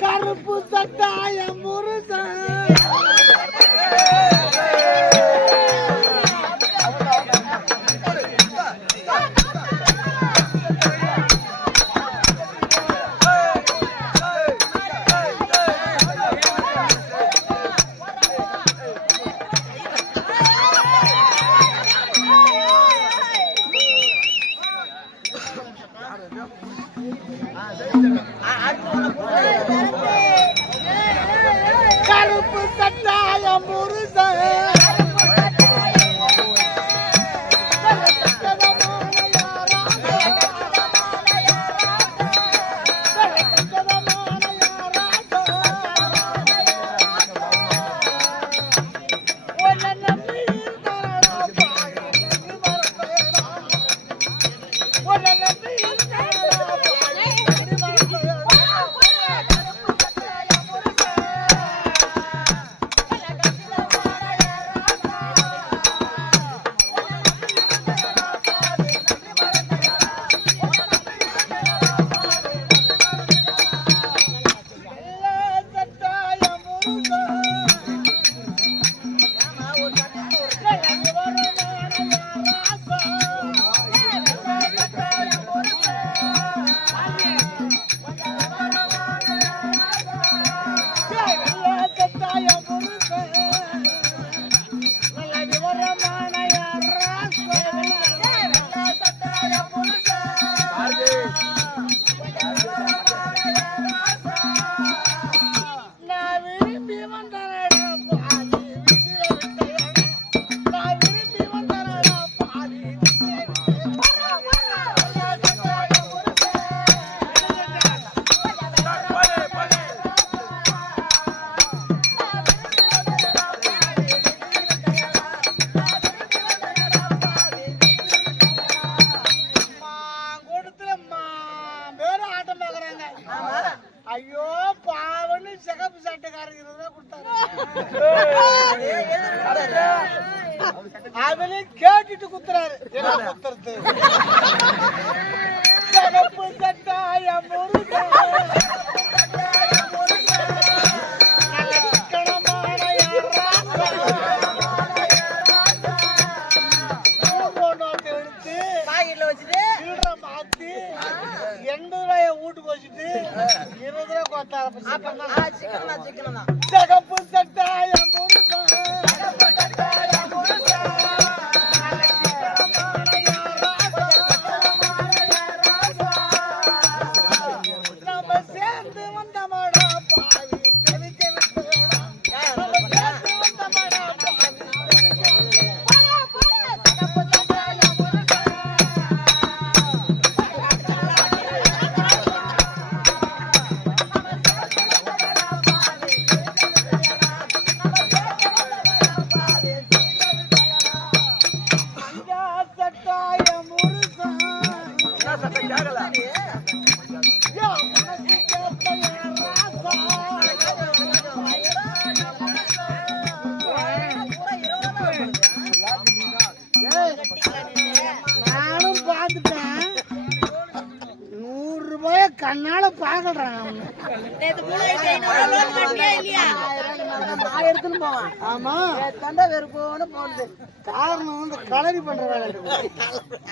கருப்பு சட்டாயம் முருசன் யா மனசு நானும் பார்த்துட்டேன் நூறு ரூபாய கண்ணால பாக்குறேன் நேத்து நான் எடுத்துன்னு போவேன். ஆமா. தண்டை வெறுப்போன்னு போடுது. காரணம் வந்து கலரி பண்ற வேலை.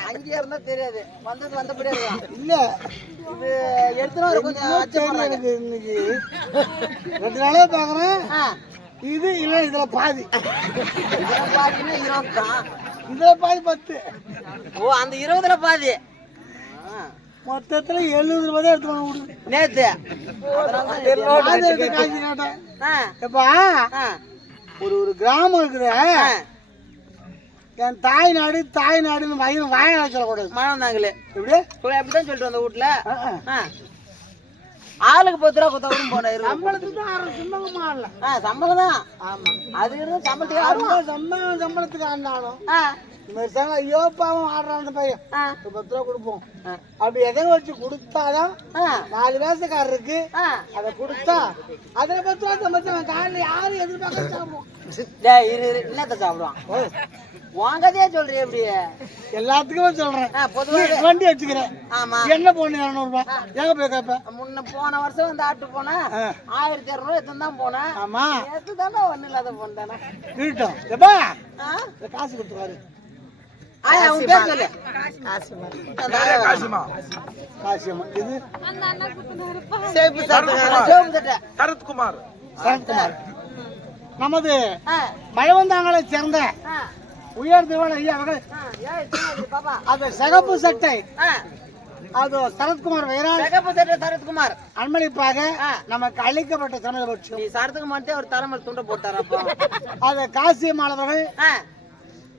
அங்கேயே இருந்தா தெரியாது. வந்தது வந்தபடியே இல்ல. இது எடுத்துன்னு கொஞ்சம். எனக்கு இன்னைக்கு. ரெண்டு நாளே பாக்குறேன் இது இல்ல இதுல பாதி. பாதின்னா இருபது தான் இதுல பாதி பத்து. ஓ அந்த இருபதுல பாதி. மொத்தத்துல எழுபது ரூபாய் தான் எடுத்து விடு நேத்து. காய்ச்சி கேட்டேன் எப்பா? ஒரு ஒரு கிராமம் இருக்குதே. ஆ, என் தாய் நாடு தாய் நாடுன்னு வயிறு வாயில சொல்லக்கூடாது. மழை தாங்களே எப்படி அப்படிதான் சொல்லிட்டு வந்த வீட்டுல. ஆளுக்கு பத்து ரூபா கொடுத்தவரும் போன சம்பளத்துக்கு தான் சிம்மங்கமா ஆடல ஆ சம்பளம் தான். ஆமா. அது இருந்து சம்பளத்துக்கு சம்பளம் சம்பளத்துக்கு ஆடினாலும் ஆ, இந்த மாதிரி சாங்க ஐயோ பாவம் ஆடுறான் அந்த பையன். ஒரு பத்து ரூபா கொடுப்போம். அப்படி எதை வச்சு கொடுத்தாதான் நாலு வேசக்காரருக்கு ஆ. அதை கொடுத்தா அதுல பத்து ரூபா அவன் காலையில் யாரும் எதிர்பார்க்க சாப்பிடுவோம் இரு இரு என்னத்த சாப்பிடுவான்? வாங்கதே சொல்றிய எப்படி எல்லாத்துக்குமே சொல்றேன். ஆ, பொதுவா நீ வண்டி வச்சுக்கிறேன். ஆமா. என்ன போன இரநூறுபா? எங்க போய் கேப்ப? முன்ன போன வருஷம் வந்து ஆட்டு போனேன். ஆயிரத்தி இரநூறுவா எடுத்து தான் போனேன். ஆமா. நேற்று தானே ஒன்றும் இல்லாத போனேன். இருக்கட்டும் எப்பா? ஆ. இந்த காசு கொடுத்துருவாரு சரத்குமார் சரத்குமார் நமது மழவந்தாங்களை சேர்ந்த உயர் திவான் ஐயா அவர்கள் அது சிகப்பு சட்டை அது சரத்குமார் வைரால் சிகப்பு சட்டை சரத்குமார் அன்பளிப்பாக. நமக்கு அளிக்கப்பட்ட சமயபட்சம் நீ சரத்துக்கு மட்டும் ஒரு தலைமையில் துண்டை போட்டாரப்போ அது காசியம்மாள் அவர்கள்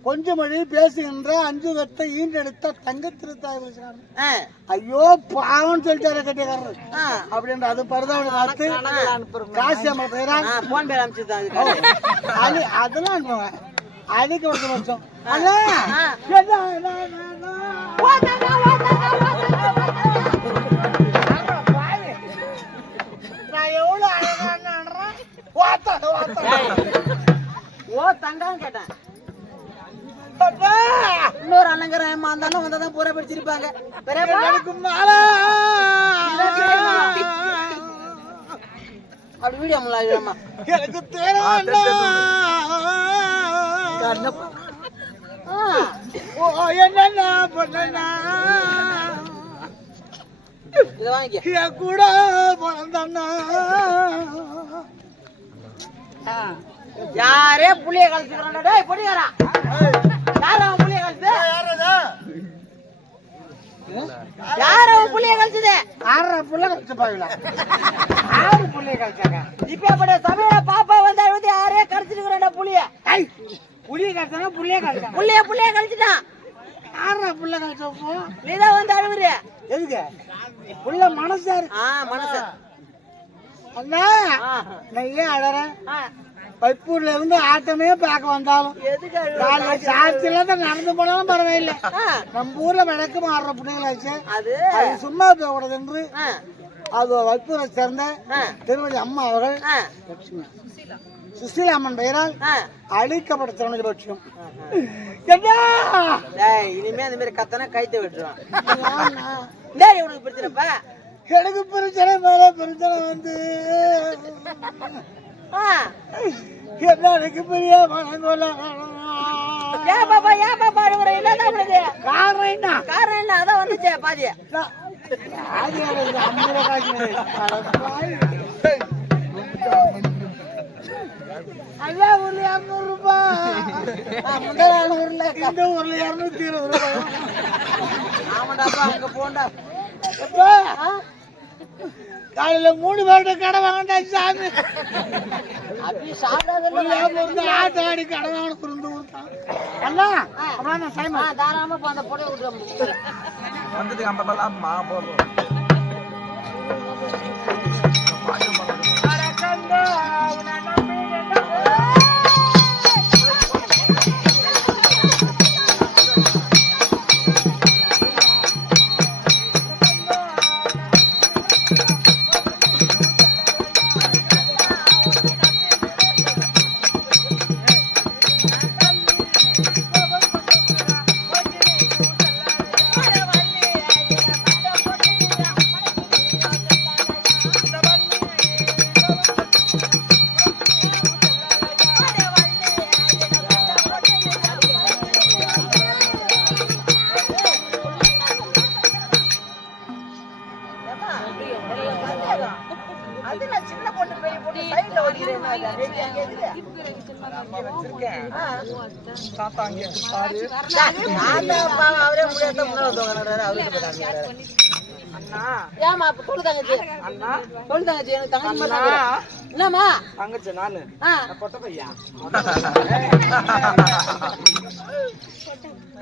ஆ கொஞ்ச மொழி பேசுகின்ற அஞ்சு கத்தை ஈண்டெடுத்த தங்க திருத்தாய் ஐயோ பாவம்னு சொல்லிட்டாரு கட்டிக்காரர் ஆ. அப்படின்ற அது பரிதாபம் பார்த்து காசியம்மாள் பெயரா? ஆ போன் பேர் அது அதெல்லாம் அதுக்கு ஒரு வருஷம்? நான் எவ்வளவு. ஓ தங்கம் கேட்டேன். இன்னொரு அண்ணங்கிற ஏமா இருந்தாலும் வந்தா தான் பூரா பிடிச்சிருப்பாங்க. அப்படி வீடியோ முன்னாடி எனக்கு என்னென்ன பண்ணனா இதை வாங்கிக்க. என் கூட பிறந்தண்ணா. யாரே புளிய கழிச்சுக்கிறான் டேய் பொடியாரா யார் அவன் புளிய கழிச்சு யார் அவன் புளிய கழிச்சது? ஆறரை புள்ள கழிச்சு பாவில ஆறு புள்ளைய கழிச்சாங்க? இப்ப அப்படி சமையல பாப்பா வந்து அழுது யாரே கடிச்சிருக்கிறான் புளிய புளிய கழிச்சானா புள்ளைய கழிச்சாங்க புள்ளைய புள்ளைய கழிச்சிட்டான் ஆறரை புள்ள கழிச்சப்போ நீதான் வந்து எதுக்கு? புள்ள மனசாரு ஆ மனசு. அண்ணா. நான் ஏன் அழறேன்? வைப்பூர்ல இருந்து ஆட்டமே பார்க்க வந்தாலும் சாட்சியில தான் நடந்து போனாலும் பரவாயில்லை. நம்ம ஊர்ல விளக்கு மாறுற பிள்ளைங்களாச்சு அது? அது சும்மா போகக்கூடாது என்று ஆ, அது வைப்பூரை சேர்ந்த திருமதி அம்மா அவர்கள். சுசீலா அம்மன் பெயரால். அழிக்கப்பட்ட திருமண பட்சம் என்ன? டேய் இனிமே அந்த மாதிரி கத்தனா கைத்த விட்டுருவான். உனக்கு பிரச்சனைப்பா எனக்கு பிரச்சனை மேல பிரச்சனை வந்து. எனக்கு பெரிய ஏன் பாப்பா ஏன் பாப்பா அழுகுற? என்னதான் உனக்கு? காரணம் என்ன? காரணம் என்ன? அதான் வந்துச்சே பாதி. எல்லா ஊர்ல இரநூறு ரூபாய் ஊர்ல இந்த ஊர்ல இருநூத்தி இருபது ரூபாய். ஆமாடாப்பா அங்க போண்டா? காலையில மூணு பேர்கிட்ட கடை வாங்கிட்டா சாமி. ஆட்டு ஆடி கடை குருந்து கொடுத்தான் அண்ணா அப்புறம் நான் இப்ப அந்த புடவை விட்டுறோம் அதுல சொல்லு தங்கச்சி சொல்லு தங்கச்சி எனக்கு தங்கச்சி. என்னம்மா? தங்கச்சி நானு. பொட்ட பையா?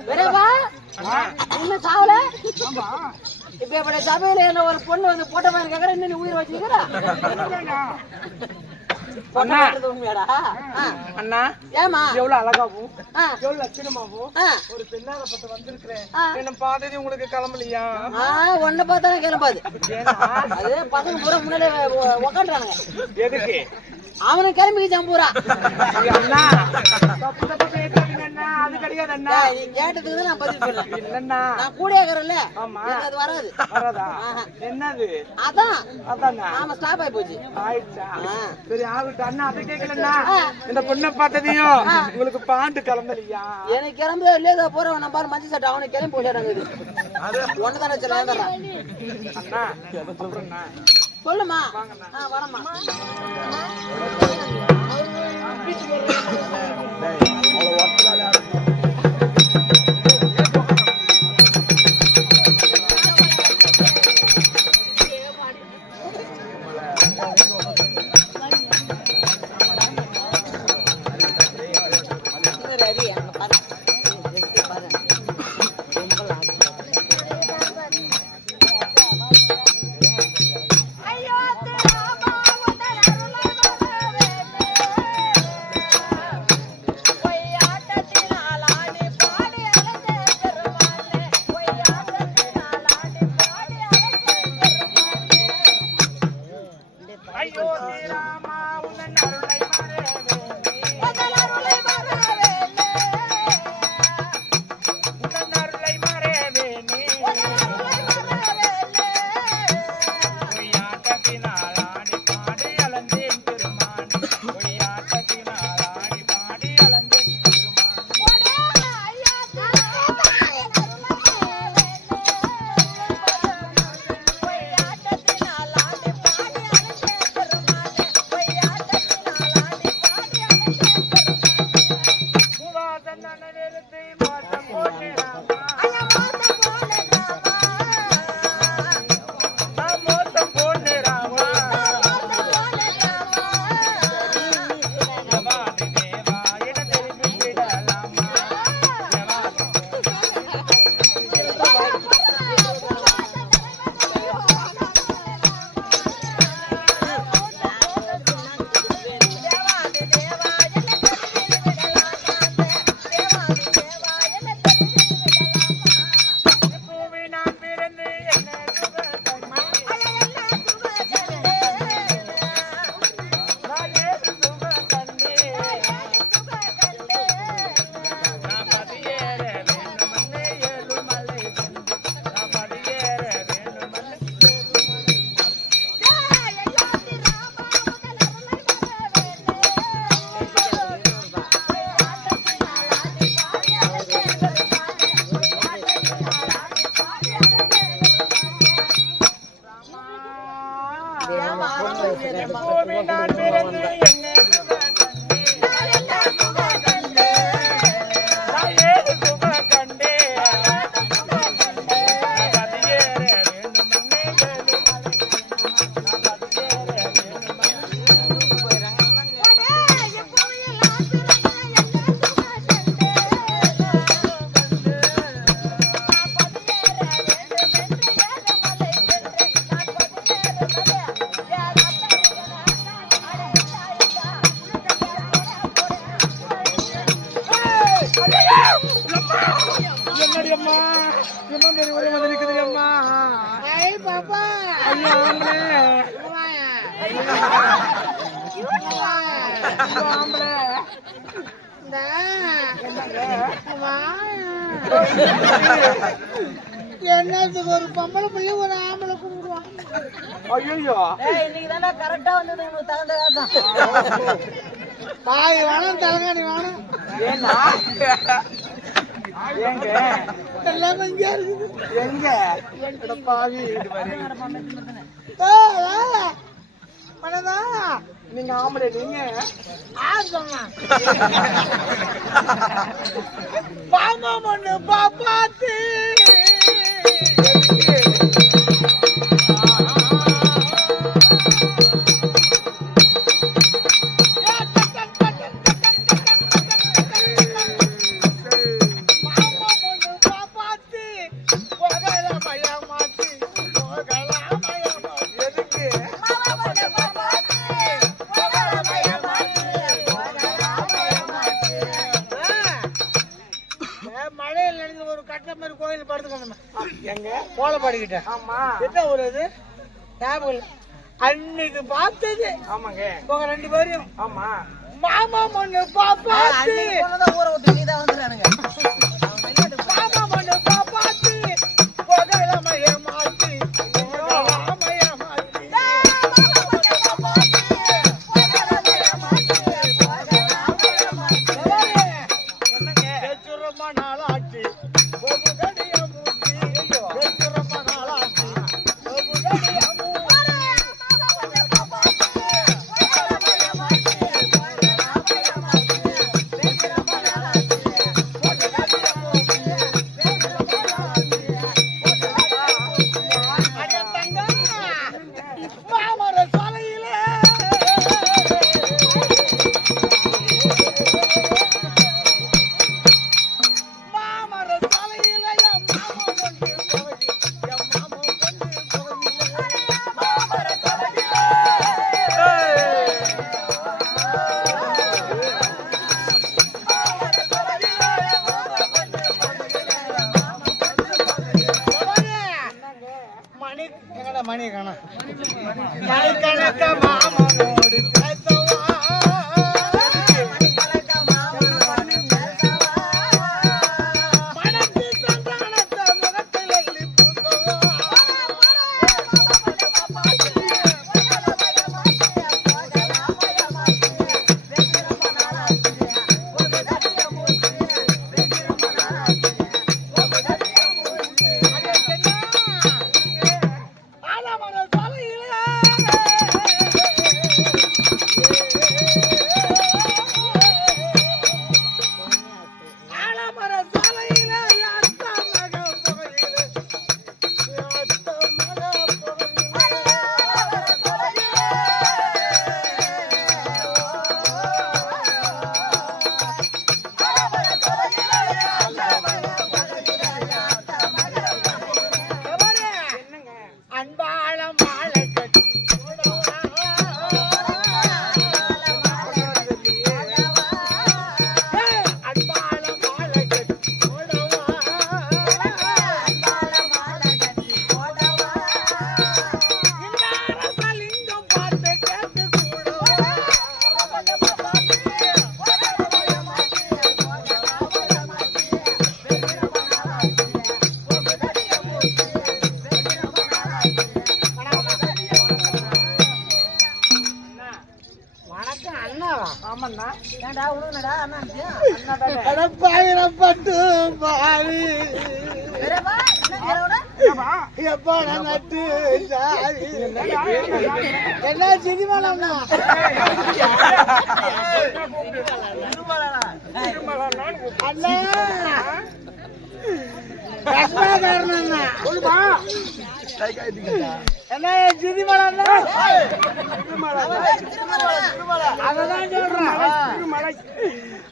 வரேப்பா. இன்னும் சாவல? இப்ப இப்படி சபையில என்ன ஒரு பொண்ணு வந்து போட்ட மாதிரி கேக்குற இன்னும் உயிர் வச்சிருக்கிற? அண்ணா. எவ்வளவு அழகாவும் எவ்வளவு லட்சணமாவும் ஒரு வந்திருக்கிறேன். என்ன பார்த்தது உங்களுக்கு கிளம்பலையா கிளம்பாது. அது பசங்க பூரா முன்னாடி உக்காண்டானுங்க எதுக்கு? அவனும் கிளம்பிக்கிச்சான் பூரா. அண்ணா. தப்பு தப்பு பேசாதீங்க அண்ணா. அது கிடையாது அண்ணா. நீ கேட்டதுக்கு தான் நான் பதில் சொல்றேன் இல்லண்ணா. நான் கூட இருக்கிறேன்ல. ஆமா. அது வராது. வராதா. என்னது? அதான். அதாண்ணா ஆமா ஸ்டாப் ஆகி போச்சு. ஆயிடுச்சா. சரி ஆகட்டும் அண்ணா அதை கேட்கலண்ணா இந்த பொண்ணை பார்த்ததையும் உங்களுக்கு பாண்டு கலந்தலையா? எனக்கு கிளம்புதோ இல்லையோ இதோ போறவன் நான் பாரு மஞ்சள் சட்டை. அவனுக்கு கிளம்பி போயிடாங்க ஒன்னு தானே அண்ணா. சொல்றேண்ணா சொல்லுமா வரமா தானே கரெக்டா வந்தது உனக்கு தகுந்த வேஷம் பாய் வேணும் தலைகாணி வேணும் ஏன்னா? எங்க எல்லாமே இங்கே இருக்குது. எங்க? பாவி? மனதா? நீங்க? ஆம்பளை மண்ணு பாப்பாத்து மழையில் நடந்து ஒரு கட்ட மாதிரி கோயில் படுத்துக்கணும் எங்க? கோலப்பாடிக்கிட்ட. ஆமா. என்ன ஒரு இது ஞாபகம். அன்னைக்கு பார்த்தது. ஆமாங்க. உங்க ரெண்டு பேரையும். ஆமா. மாமா மண்ணு போனதான் ஊரை விட்டு நீ தான் வந்துடுறானுங்க. மாமா மண்ணு பாப்பாத்து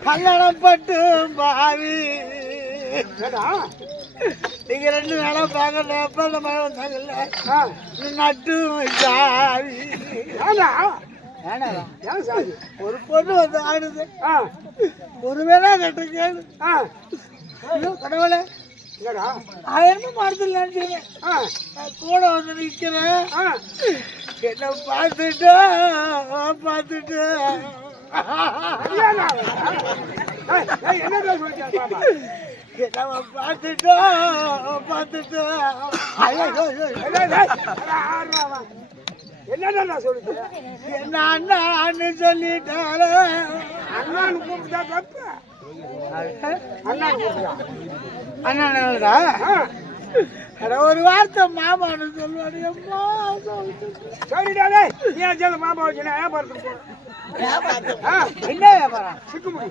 கல்லணம் பட்டு பாவி? நீங்க ரெண்டு நாளா பார்க்க எப்ப மழை வந்தாங்கல்ல. நட்டு சாவி. ஒரு பொண்ணு வந்து ஆடுது. ஒரு வேளை கட்டு கேளு ஆ, ஐயோ கடவுளே. ஆயிரம் மரத்தில் நினைச்சிருக்கேன் நான் கூட வந்து நிக்கிறேன். என்ன பார்த்துட்டு பார்த்துட்டு. என்ன பார்த்துட்டு பார்த்துட்டு என்னடா சொல்லுது என்ன அண்ணான்னு சொல்லிட்டாரு அண்ணான்னு கூப்பிட்டா தப்பு அண்ணா கூப்பிட்டா அண்ணா அட ஒரு வார்த்தை மாமான்னு சொல்லுவாரு. அம்மா சொல்லிட்டு. சரிடா டேய். நீ அஜால மாமா வச்சு நான் வியாபாரத்துக்கு என்ன வியாபாரம்? சிக்கு முடி.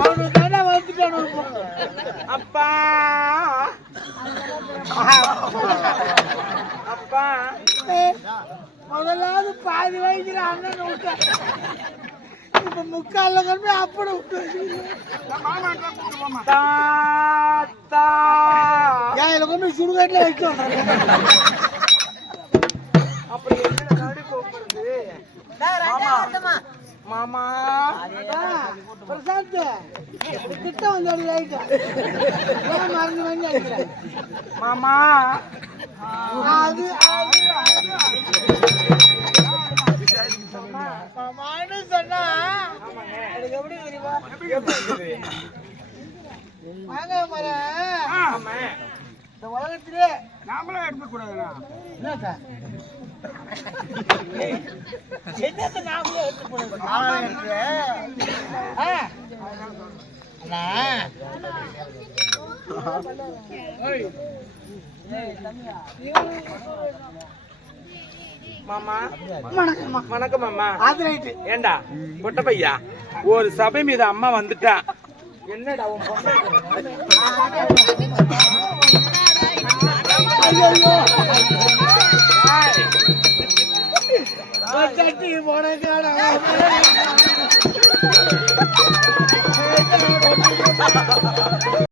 அவனு தானே வந்துட்டானு அப்பா. அப்பா. முதலாவது பாதி வயசுல அண்ணன் விட்டான் இப்ப முக்கால கம்பி அப்படி விட்டு நான் மாமா சுடுகாட்டுல வச்சு மாமா பிரசாந்த் கிட்ட வந்து அடி ஆயிட்டா ஏன் மறந்து வந்து அடிக்கிறேன் மாமா அது எப்படி தெரியுமா? வாங்க மரம் இந்த உலகத்திலே நாமளும் எடுக்க கூடாதுண்ணா என்ன சார் என்னத்தை நாமளே எடுத்து போடுறது ஆ. அண்ணா. மாமா. வணக்கம்மா. வணக்கம் மாமா. அது ரைட்டு ஏண்டா? பொட்ட பையா? ஒரு சபை மீது அம்மா வந்துட்டா. என்னடா உன் பொண்ணு? சட்டி